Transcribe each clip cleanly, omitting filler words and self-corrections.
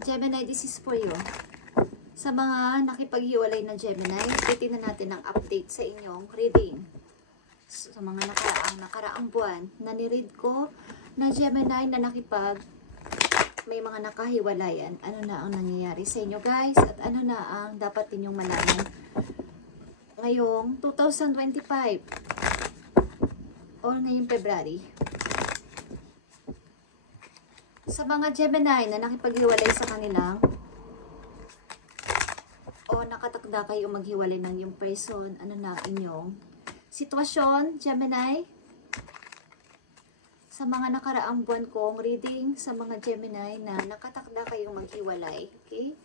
Gemini, this is for you. Sa mga nakipaghiwalay na Gemini, titignan natin ang update sa inyong reading. Sa mga nakaraang buwan na ni-read ko na Gemini na may mga nakahiwalayan. Ano na ang nangyayari sa inyo guys? At ano na ang dapat ninyong malaman ngayong 2025 or ngayong February? Sa mga Gemini na nakipaghiwalay sa kanilang o nakatakda kayo maghiwalay ng yung person, ano na inyong sitwasyon, Gemini? Sa mga nakaraang buwan kong reading, sa mga Gemini na nakatakda kayong maghiwalay, okay?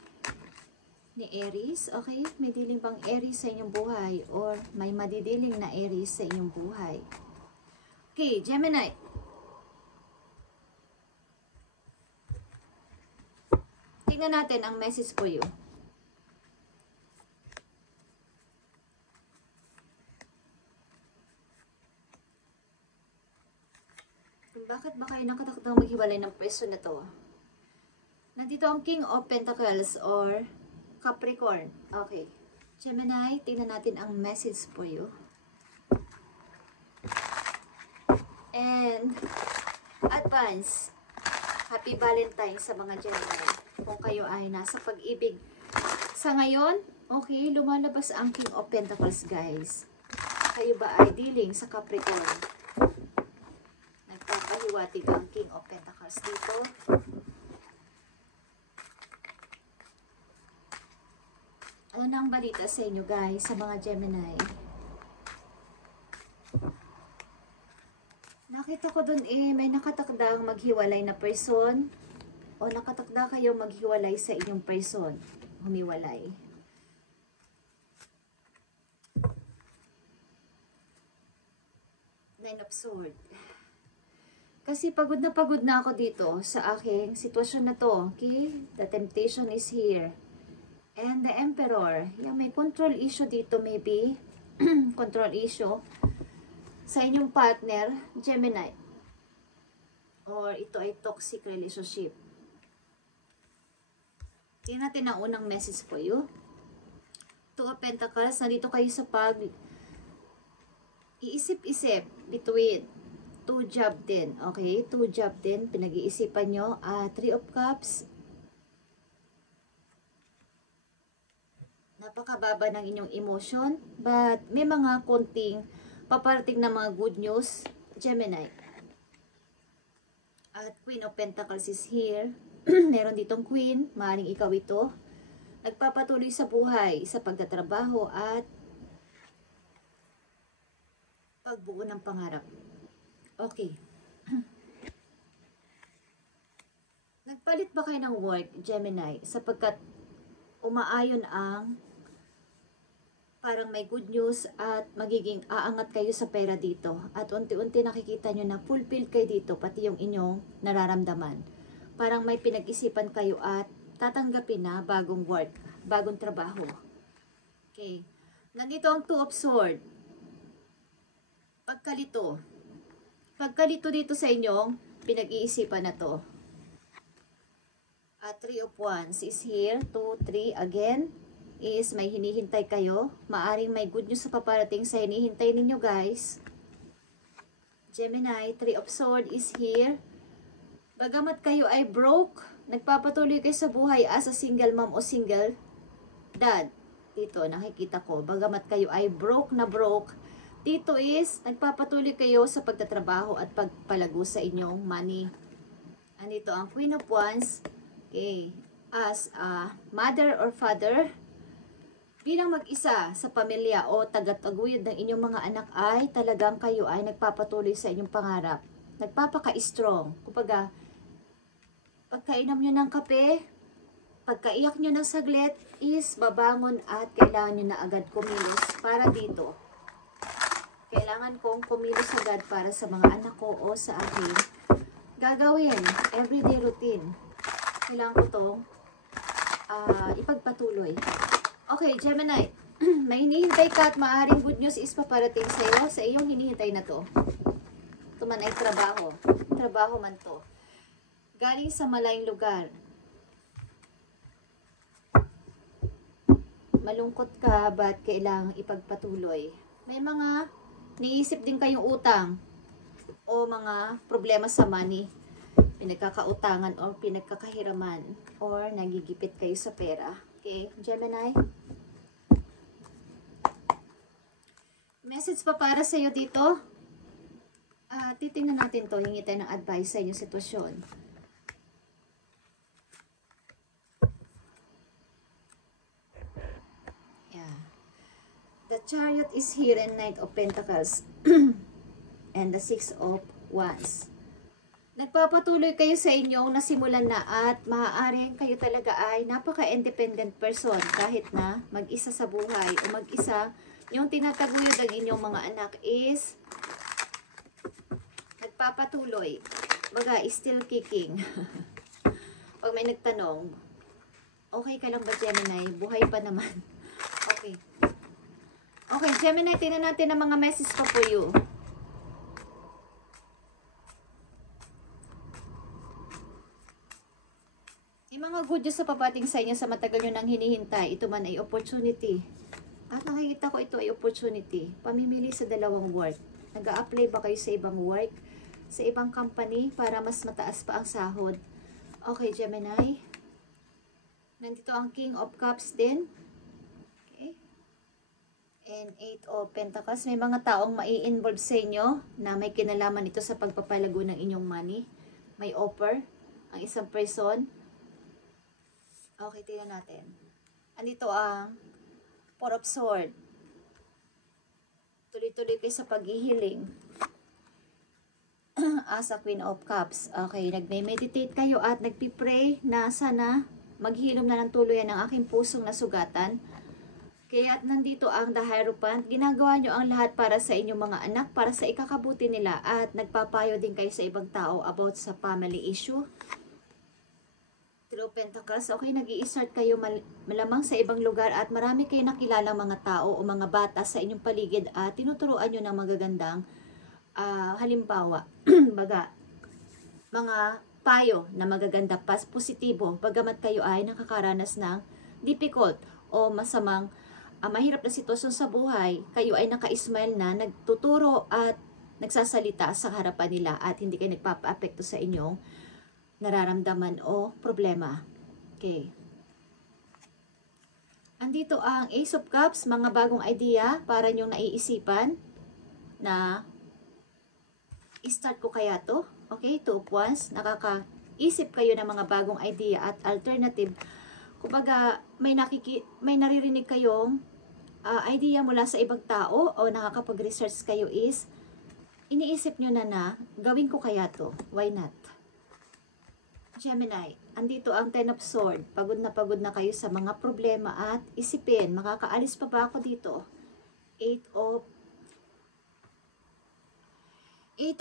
Ni Aries, okay? May diling bang Aries sa inyong buhay or may madidiling na Aries sa inyong buhay? Okay, Gemini. Tingnan natin ang message for you. Bakit ba kayo nakatakdang maghiwalay ng person na to? Nandito ang King of Pentacles or Capricorn. Okay. Gemini, tingnan natin ang message for you. And advance. Happy Valentine sa mga Gemini. Kung kayo ay nasa pag-ibig sa ngayon, okay, lumalabas ang King of Pentacles, guys. Kayo ba ay dealing sa Capricorn? Nagpapahiwatig ang King of Pentacles dito. Ano na ang balita sa inyo, guys, sa mga Gemini? Nakita ko dun may nakatakdang maghiwalay na person o nakatakda kayo maghiwalay sa inyong person. Humiwalay. Nine of Swords. Kasi pagod na ako dito sa aking sitwasyon na to. Okay? The temptation is here. And the Emperor. Yung may control issue dito maybe. Control issue sa inyong partner, Gemini. Or ito ay toxic relationship. Tingnan natin ang unang message for you. Two of Pentacles, nandito kayo sa iisip-isip between two job din. Okay? Two job din, pinag-iisipan nyo. Three of Cups. Napakababa ng inyong emotion. But may mga konting paparating na mga good news, Gemini. At Queen of Pentacles is here. Meron ditong Queen, maaaring ikaw ito. Nagpapatuloy sa buhay, sa pagtatrabaho at pagbuo ng pangarap. Okay. Nagpalit ba kayo ng work, Gemini? Sapagkat umaayon ang parang may good news at magiging aangat kayo sa pera dito. At unti-unti nakikita nyo na fulfilled kayo dito, pati yung inyong nararamdaman. Parang may pinag-isipan kayo at tatanggapin na bagong work, bagong trabaho. Okay. Nandito ang Two of Swords. Pagkalito. Pagkalito dito sa inyong pinag-iisipan na to. At Three of Wands is here. 2, 3 again. Is may hinihintay kayo. Maaring may good news sa paparating sa hinihintay ninyo, guys. Gemini, Three of Swords is here. Bagamat kayo ay broke, nagpapatuloy kayo sa buhay as a single mom o single dad. Dito, nakikita ko. Bagamat kayo ay broke, dito is nagpapatuloy kayo sa pagtatrabaho at pagpalago sa inyong money. Andito ang Queen of Wands. Okay. As a mother or father, bilang mag-isa sa pamilya o tagataguyod ng inyong mga anak ay talagang kayo ay nagpapatuloy sa inyong pangarap. Nagpapaka-strong. Kumbaga, pagkainom nyo ng kape, pagkaiyak nyo ng saglit, is babangon at kailangan nyo na agad kumilos para dito. Kailangan kong kumilos agad para sa mga anak ko o sa akin. Gagawin, everyday routine. Kailangan ko itong ipagpatuloy. Okay, Gemini. May hinihintay ka at maaaring good news is paparating sa iyo, sa iyong hinihintay na to. Ito man ay trabaho. Trabaho man to. Galing sa malayong lugar. malungkot ka, ba't kailangang ipagpatuloy? May mga niisip din kayong utang o mga problema sa money, pinagkakautangan o pinagkakahiraman, or nagigipit kayo sa pera. Okay, Gemini? Message pa para sa iyo dito? Titingnan natin to, hingi tayo ng advice sa inyong sitwasyon. Yeah. The Chariot is here and Knight of Pentacles. And the Six of Wands. Nagpapatuloy kayo sa inyong nasimulan na at maaaring kayo talaga ay napaka-independent person kahit na mag-isa sa buhay o mag-isa. Yung tinataguyod ng inyong mga anak is nagpapatuloy. Baga, still kicking. Pag may nagtanong, okay ka lang ba, Gemini? Buhay pa naman. Okay. Okay, Gemini, tingnan natin ang mga message pa for you. Yung mga good news sa papating sa inyo sa matagal nyo nang hinihintay, ito man ay opportunity. At nakikita ko ito ay opportunity. Pamimili sa dalawang work. Nag-a-apply ba kayo sa ibang work? Sa ibang company para mas mataas pa ang sahod? Okay, Gemini. Nandito ang King of Cups din. Okay. And Eight of Pentacles. May mga taong mai-involve sa inyo na may kinalaman ito sa pagpapalago ng inyong money. May offer ang isang person. Okay, tingnan natin. Andito ang Four of Swords. Tuloy-tuloy kayo sa paghihiling. As a Queen of Cups. Okay, nagme-meditate kayo at nagpipray na sana maghilom na ng tuluyan ng aking pusong nasugatan. Kaya nandito ang The Hierophant. Ginagawa nyo ang lahat para sa inyong mga anak, para sa ikakabuti nila, at nagpapayo din kayo sa ibang tao about sa family issue. Three of Pentacles, okay, nag-i-start kayo malamang sa ibang lugar at marami kayo nakilalang mga tao o mga bata sa inyong paligid at tinuturuan nyo ng magagandang halimbawa. Baga, mga payo na magaganda, positibo, bagamat kayo ay nakakaranas ng difficult o masamang mahirap na sitwasyon sa buhay, kayo ay naka-smile na, nagtuturo at nagsasalita sa harapan nila at hindi kayo nagpapa-apekto sa inyong nararamdaman o problema. Okay. Andito ang Ace of Cups, mga bagong idea para nyong naiisipan na i-start ko kaya to. Okay, Two of Wands, nakakaisip kayo ng mga bagong idea at alternative. Kumbaga, may naririnig kayong idea mula sa ibang tao o nakakapag-research kayo is iniisip nyo na gawin ko kaya to. Why not? Gemini, andito ang Ten of Swords. Pagod na kayo sa mga problema at isipin, makakaalis pa ba ako dito? Eight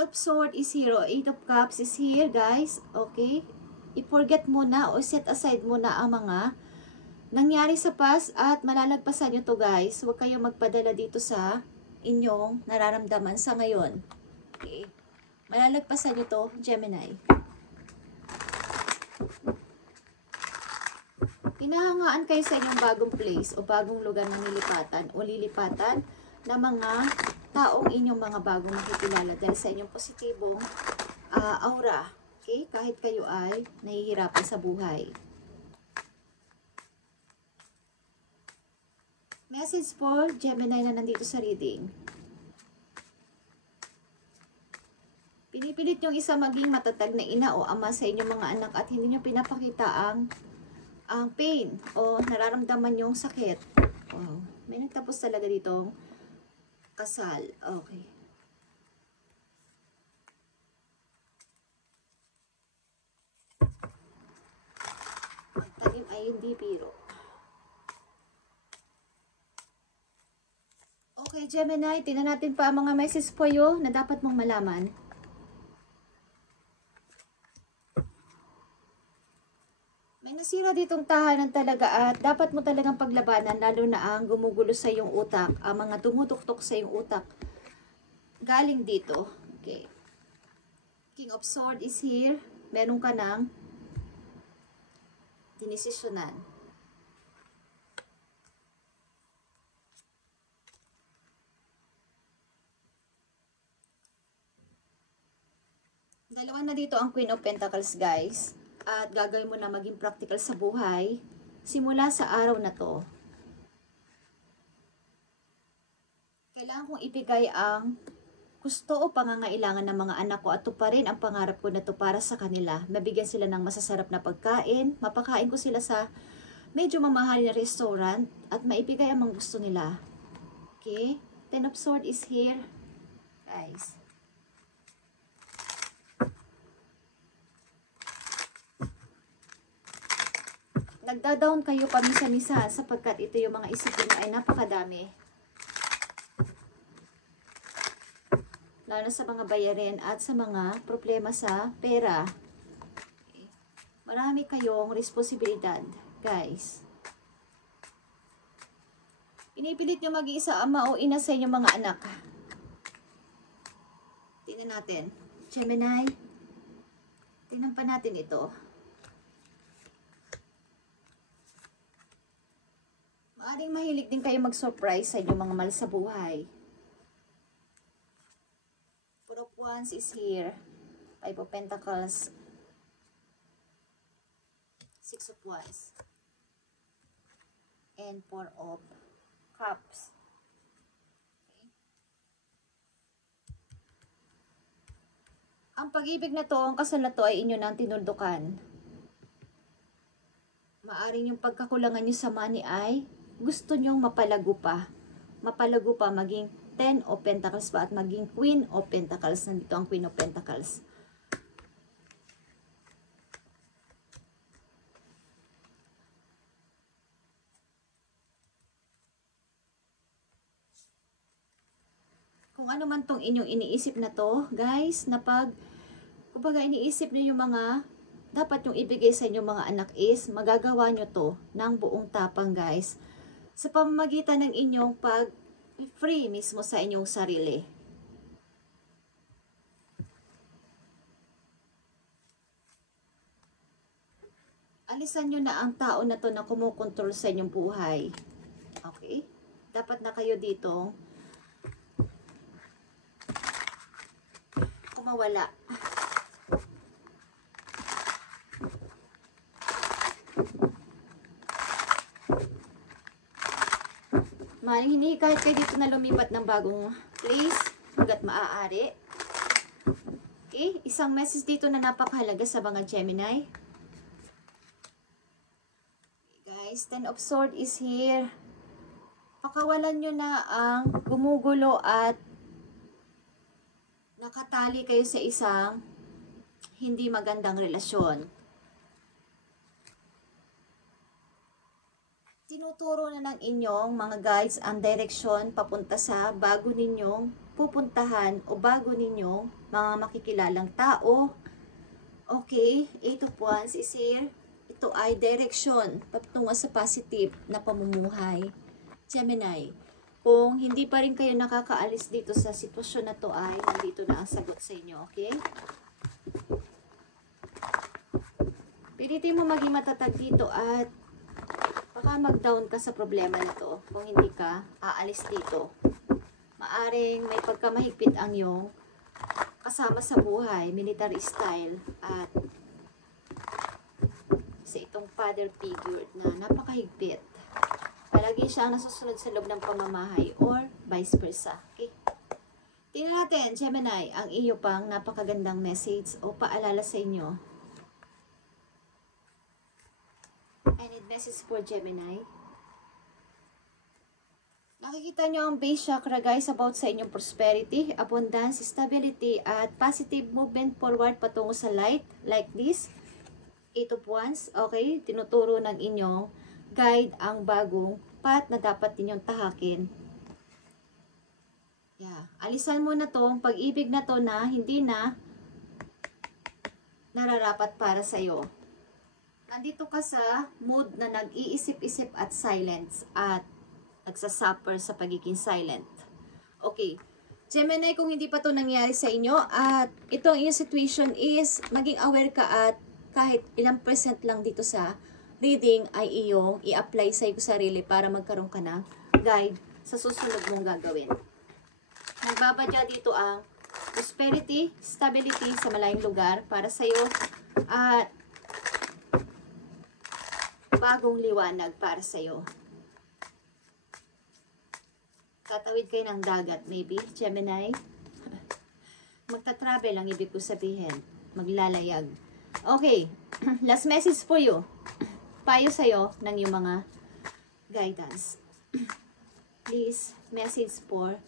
of Swords is here. Eight of Cups is here, guys. Okay? I-forget muna o set aside muna ang mga nangyari sa past at malalagpasan nyo to, guys. Huwag kayong magpadala dito sa inyong nararamdaman sa ngayon. Okay? Malalagpasan nyo to, Gemini. Hinahangaan kayo sa inyong bagong place o bagong lugar na nilipatan o lilipatan na mga taong inyong mga bagong makikilala dahil sa inyong positibong aura. Okay? Kahit kayo ay nahihirapan sa buhay. Message for Gemini na nandito sa reading. Pinipilit yung isa maging matatag na ina o ama sa inyong mga anak at hindi nyo pinapakita ang pain o nararamdaman yung sakit. Wow. May nagtapos talaga ditong kasal. Okay. Magtanim ay hindi biro. Okay, Gemini, tingnan natin pa ang mga message po yun na dapat mong malaman. May nasira ditong tahanan talaga at dapat mo talagang paglabanan, lalo na ang gumugulo sa iyong utak, ang mga tumutuktok sa iyong utak. Galing dito. Okay. King of Swords is here. Meron ka ng dinesisyonan. Dalawa na dito ang Queen of Pentacles, guys. At gagawin mo na maging practical sa buhay simula sa araw na to. Kailangan kong ibigay ang gusto o pangangailangan ng mga anak ko at tuparin ang pangarap ko na to para sa kanila. Mabigyan sila ng masasarap na pagkain, mapakain ko sila sa medyo mamahalin na restaurant at maibigay ang mga gusto nila. Okay? Ten of Swords is here. Guys. Nagda-down kayo pamisa-misa sapagkat ito yung mga isipin ay napakadami. Lalo sa mga bayarin at sa mga problema sa pera. Okay. Marami kayong responsibilidad, guys. Pinipilit nyo mag-iisa ama o ina sa inyong mga anak. Tingnan natin. Gemini. Tingnan pa natin ito. Maaring mahilig din kayo mag-surprise sa inyong mga mahal sa buhay. Four of Wands is here. Five of Pentacles. Six of Wands. And Four of Cups. Okay. Ang pag-ibig na to, ang kasal na to ay inyo nang tinuldukan. Maaring yung pagkakulangan nyo sa money ay gusto nyong mapalago pa. Mapalago pa, maging 10 of Pentacles pa at maging Queen of Pentacles. Nandito ang Queen of Pentacles. Kung ano man tong inyong iniisip na to, guys, na kumbaga iniisip niyo yung mga dapat yung ibigay sa inyong mga anak is magagawa nyo to ng buong tapang, guys. Sa pamamagitan ng inyong pag-free mismo sa inyong sarili. Alisan nyo na ang tao na to na kumukontrol sa inyong buhay. Okay? Dapat na kayo dito kumawala. Maring hinihikayat kayo dito na lumipat ng bagong place hanggat maaari. Okay? Isang message dito na napakahalaga sa mga Gemini. Okay, guys, Ten of Swords is here. Pakawalan nyo na ang gumugulo at nakatali kayo sa isang hindi magandang relasyon. Tinuturo na ng inyong mga guides ang direksyon papunta sa bago ninyong pupuntahan o bago ninyong mga makikilalang tao. Okay, Eight of Wands is here. Ito ay direksyon patungo sa positive na pamumuhay. Gemini, kung hindi pa rin kayo nakakaalis dito sa sitwasyon na to ay nandito na ang sagot sa inyo, okay? Pilitin mo maging matatag dito at baka mag-down ka sa problema na to kung hindi ka aalis dito. Maaring may pagkamahigpit ang iyong kasama sa buhay, military style, at sa itong father figure na napakahigpit. Palagi siyang nasusunod sa loob ng pamamahay or vice versa. Okay? Tingnan natin, Gemini, ang iyo pang napakagandang message o paalala sa inyo. I need message for Gemini. Nakikita nyo ang base chakra, guys, about sa inyong prosperity, abundance, stability, at positive movement forward patungo sa light, like this. Eight of Wands, okay? Tinuturo ng inyong guide ang bagong path na dapat ninyong tahakin. Yeah. Alisan mo na tong pag-ibig na to na hindi na nararapat para sa'yo. Nandito ka sa mood na nag-iisip-isip at silence at nagsasuffer sa pagiging silent. Okay. Gemini, kung hindi pa to nangyari sa inyo at ito ang inyong situation is maging aware ka at kahit ilang percent lang dito sa reading ay iyong i-apply sa iyong sarili para magkaroon ka ng guide sa susunod mong gagawin. Nagbabadya dito ang prosperity, stability sa malayong lugar para sa'yo, at bagong liwanag para sa'yo. Tatawid kayo ng dagat, maybe, Gemini. Magta-travel ang ibig ko sabihin. Maglalayag. Okay, last message for you. Payo sa'yo ng iyong mga guidance. Please, message for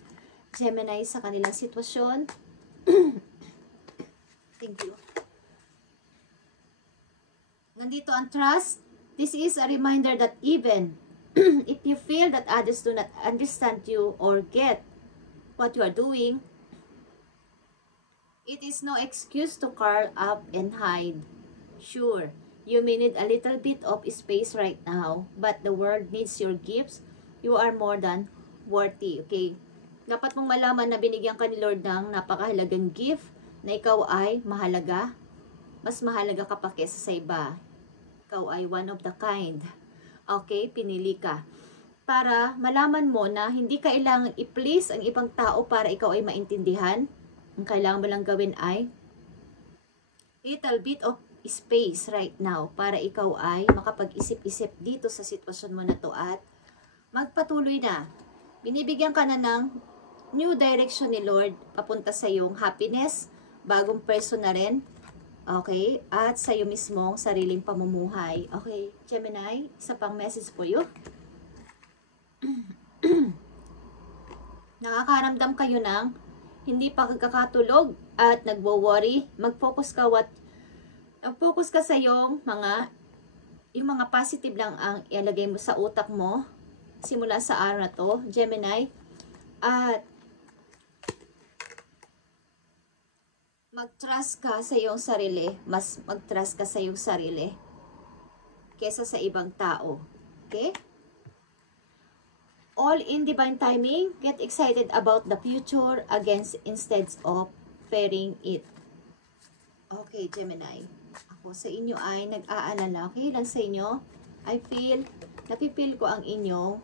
Gemini sa kanilang sitwasyon. Thank you. Nandito ang trust. This is a reminder that even if you feel that others do not understand you or get what you are doing, it is no excuse to curl up and hide. Sure, you may need a little bit of space right now, but the world needs your gifts. You are more than worthy. Okay? Dapat mong malaman na binigyan ka ni Lord ng napakahalagang gift, na ikaw ay mahalaga. Mas mahalaga ka pa kesa sa iba. Ikaw ay one of the kind. Okay? Pinili ka. Para malaman mo na hindi kailangang i-please ang ibang tao para ikaw ay maintindihan. Ang kailangan mo lang gawin ay little bit of space right now para ikaw ay makapag-isip-isip dito sa sitwasyon mo na to at magpatuloy na. Binibigyan ka na ng new direction ni Lord papunta sa iyong happiness, bagong person na rin. Okay? At sa iyo mismong sariling pamumuhay. Okay, Gemini, isa pang message po yun. Nakakaramdam kayo ng hindi pa kakatulog at nagwo-worry. Mag-focus ka sa yung mga positive lang ang ilagay mo sa utak mo simula sa araw na to, Gemini. At mag-trust ka sa iyong sarili. Mas mag-trust ka sa iyong sarili kesa sa ibang tao. Okay? All in divine timing. Get excited about the future instead of fearing it. Okay, Gemini. Ako sa inyo ay nag-aalala. Okay lang sa inyo. Napipil ko ang inyong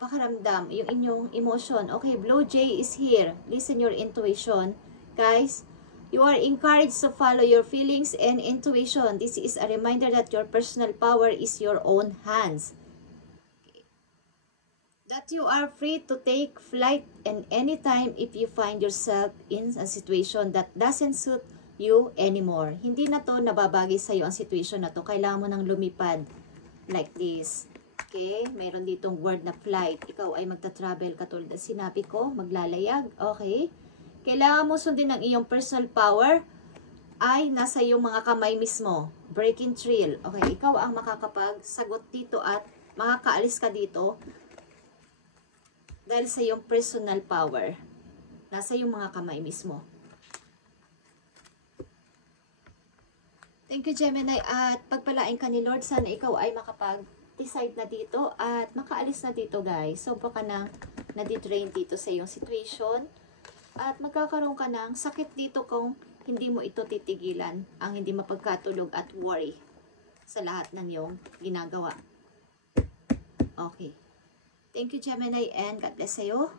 pakaramdam, yung inyong emotion. Okay, Blue Jay is here. Listen your intuition. Guys, you are encouraged to follow your feelings and intuition. This is a reminder that your personal power is your own hands. Okay. That you are free to take flight and anytime if you find yourself in a situation that doesn't suit you anymore. Hindi na to nababagay sa'yo ang situation na to. Kailangan mo nang lumipad like this. Okay? Mayroon ditong word na flight. Ikaw ay magta-travel katulad na sinabi ko. Maglalayag. Okay? Kailangan mo sundin ng iyong personal power ay nasa iyong mga kamay mismo. Breaking thrill. Okay? Ikaw ang makakapagsagot dito at makakaalis ka dito dahil sa iyong personal power. Nasa iyong mga kamay mismo. Thank you, Gemini. At pagpalain ka ni Lord, sana ikaw ay makapag-decide na dito at makaalis na dito, guys. So, baka na nadidrain dito sa iyong situation. At magkakaroon ka ng sakit dito kung hindi mo ito titigilan. Ang hindi mapagkatulog at worry sa lahat ng iyong ginagawa. Okay. Thank you, Gemini, and God bless sa'yo.